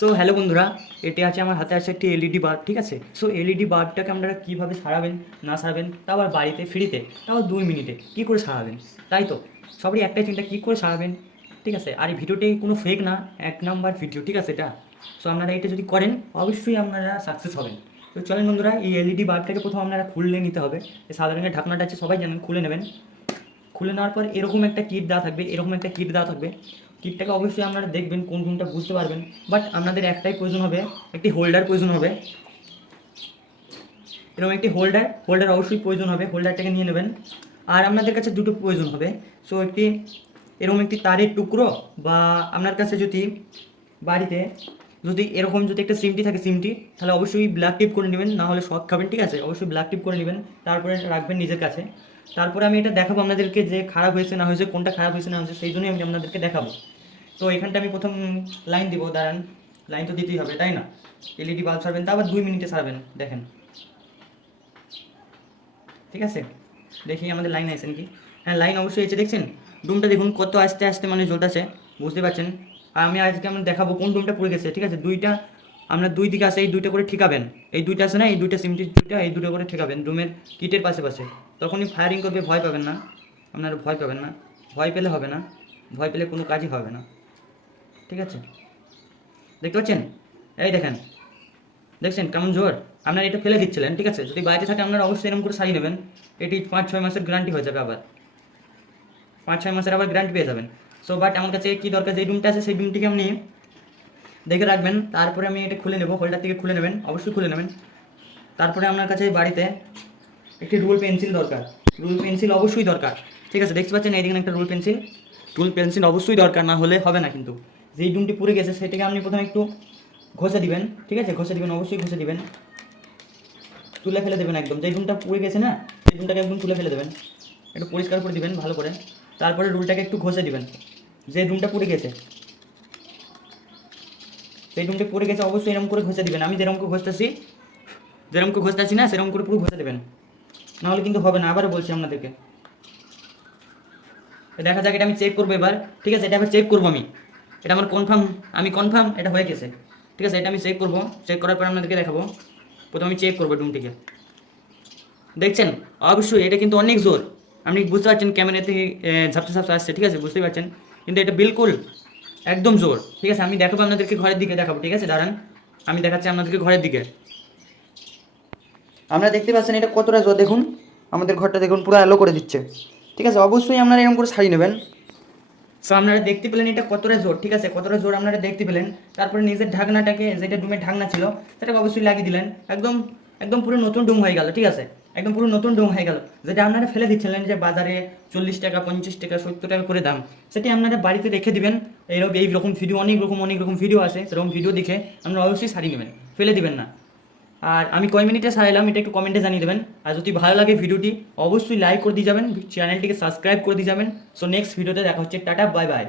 So hello বন্ধুরা, এটা আছে আমার হাতে আছে একটি এলইডি বাল্ব, ঠিক আছে। সো এলইডি বাল্বটাকে আপনারা কীভাবে সারাবেন না সারাবেন, তাও আবার বাড়িতে ফ্রিতে, তাও 2 মিনিটে কী করে সারাবেন, তাই তো সবারই একটাই চিন্তা কী করে সারাবেন, ঠিক আছে। আর এই ভিডিওটি কোনো ফেক না, 1 নাম্বার ভিডিও, ঠিক আছে এটা। সো আপনারা এটা যদি করেন অবশ্যই আপনারা সাকসেস হবেন। তো চলেন বন্ধুরা, এই এলইডি বাল্বটাকে প্রথম আপনারা খুলে নিতে হবে। এই সাদা রঙের ঢাকনাটা আছে, সবাই জানেন, খুলে নেবেন। খুলে নেওয়ার পর এরকম একটা কিট দেওয়া থাকবে, কিটটাকে অবশ্যই আপনারা দেখবেন কোন কোনটা বুঝতে পারবেন। বাট আপনাদের একটাই প্রয়োজন হবে, একটি হোল্ডার প্রয়োজন হবে। এরকম একটি হোল্ডার অবশ্যই প্রয়োজন হবে, হোল্ডারটাকে নিয়ে নেবেন। আর আপনাদের কাছে দুটো প্রয়োজন হবে। সো এরকম একটি তারের টুকরো, বা আপনার কাছে যদি বাড়িতে এরকম যদি একটা সিমটি থাকে, তাহলে অবশ্যই ব্ল্যাক টিপ করে নেবেন, না হলে শক খাবেন, ঠিক আছে। অবশ্যই ব্ল্যাক টিপ করে নেবেন, তারপরে রাখবেন নিজের কাছে। তারপরে আমি এটা দেখাবো আপনাদেরকে যে খারাপ হয়েছে না হয়েছে, কোনটা খারাপ হয়েছে না হয়েছে, সেই জন্যই আমি আপনাদেরকে দেখাবো। তো এখানটা আমি প্রথম লাইন দিব, দাঁড়ান, লাইন তো দিতেই হবে, তাই না। এলইডি বাল্ব সারবেন, তা আবার 2 মিনিটে সারবেন, দেখেন, ঠিক আছে। দেখি আমাদের লাইন আছে নাকি। হ্যাঁ, লাইন অবশ্যই এসে দেখছেন। ডুমটা দেখুন কত আস্তে আস্তে মানে জ্বলতেছে, বুঝতে পারছেন। আর আমি আজকে আমরা দেখাবো কোন ডুমটা পড়ে গেছে, ঠিক আছে। আপনার দুই দিকে আছে, এই দুইটা করে ঠিকাবেন, এই দুইটা আছে না, এই দুইটা সিমটি দুইটা, এই দুটো করে ঠিকাবেন ডুমের কিটের পাশে পাশে। তখনই ফায়ারিং করবে, ভয় পাবেন না, আপনারা ভয় পাবেন না, ভয় পেলে হবে না, ভয় পেলে কোনো কাজই হবে না, ঠিক আছে। দেখতে পাচ্ছেন, এই দেখছেন কেমন জোর। আপনারা এটা ফেলে দিচ্ছিলেন, ঠিক আছে। যদি বাইরে থাকে আপনারা অবশ্যই এরকম করে সারিয়ে নেবেন। এটি 5-6 মাসের গ্যারান্টি হয়ে যাবে, আবার 5-6 মাসের আবার গ্যারান্টি পেয়ে যাবেন। সো বাট আমার কাছে কী দরকার, যে ডুমটা আছে সেই ডুমটিকে আপনি দেখে রাখবেন। তারপরে আমি এটা খুলে নেব, হোল্ডার থেকে খুলে নেবেন, অবশ্যই খুলে নেবেন। তারপরে আপনার কাছে বাড়িতে একটি রুল পেন্সিল দরকার, রুল পেন্সিল অবশ্যই দরকার, ঠিক আছে। দেখতে পাচ্ছেন এইদিকে একটা রুল পেন্সিল অবশ্যই দরকার, না হলে হবে না কিন্তু। যেই ডুমটি পুড়ে গেছে সেটাকে আপনি প্রথমে একটু ঘষে দিবেন, ঠিক আছে, ঘষে দিবেন, অবশ্যই ঘষে দিবেন, তুলে ফেলে দেবেন একদম। যেই ডুমটা পুড়ে গেছে না, সেই ডুমটাকে একদম তুলে ফেলে দেবেন, একটু পরিষ্কার করে দিবেন ভালো করে। তারপরে রুলটাকে একটু ঘষে দিবেন, যে ডুমটা পুড়ে গেছে, সেই ডুমটা পুড়ে গেছে, অবশ্যই এরকম করে ঘষে দিবেন। আমি যেরকম করে ঘষতেছি না, সেরকম করে পুরো ঘষে দেবেন, নাহলে কিন্তু হবে না। আবারও বলছি আপনাদেরকে, দেখা যাক, এটা আমি চেক করবো এবার, ঠিক আছে। এটা এবার চেক করবো এটা আমার কনফার্ম এটা হয়ে গেছে, ঠিক আছে। এটা আমি চেক করবো, চেক করার পর আপনাদেরকে দেখাবো। প্রথমে আমি চেক করবো ডুমটিকে, দেখছেন অবশ্যই এটা কিন্তু অনেক জোর। আপনি বুঝতে পারছেন, ক্যামেরা থেকে ঝাপসা আসছে, ঠিক আছে, বুঝতেই পারছেন। কিন্তু এটা বিলকুল একদম জোর, ঠিক আছে। আমি দেখাবো আপনাদেরকে, ঘরের দিকে দেখাবো, ঠিক আছে। দাঁড়ান, আমি দেখাচ্ছি আপনাদেরকে ঘরের দিকে। আপনারা দেখতে পাচ্ছেন এটা কতটা জোর, দেখুন আমাদের ঘরটা দেখুন পুরো আলো করে দিচ্ছে, ঠিক আছে। অবশ্যই আপনারা এরকম করে সারিয়ে নেবেন। সো আপনারা দেখতে পেলেন এটা কতটা জোর, ঠিক আছে, কতটা জোর আপনারা দেখতে পেলেন। তারপরে নিজের ঢাকনাটাকে, যেটা ডুমের ঢাকনা ছিল, সেটাকে অবশ্যই লাগিয়ে দিলেন। একদম একদম পুরো নতুন ডুম হয়ে গেল, ঠিক আছে, একদম পুরো নতুন ডুম হয়ে গেল। যেটা আপনারা ফেলে দিচ্ছিলেন যে বাজারে 40 টাকা, 50 টাকা, 70 টাকা করে দাম, সেটি আপনারা বাড়িতে রেখে দিবেন। এইরকম ভিডিও অনেক রকম ভিডিও আছে, সেরকম ভিডিও দেখে আপনারা অবশ্যই সারিয়ে নেবেন, ফেলে দিবেন না। আর আমি কয় মিনিটে সারাইলাম এটা একটু কমেন্টে জানিয়ে দেবেন। আর যদি ভালো লাগে ভিডিওটি অবশ্যই লাইক করে দিয়ে যাবেন, চ্যানেলটিকে সাবস্ক্রাইব করে দিয়ে যাবেন। সো নেক্সট ভিডিওতে দেখা হচ্ছে, টাটা, বাই বাই।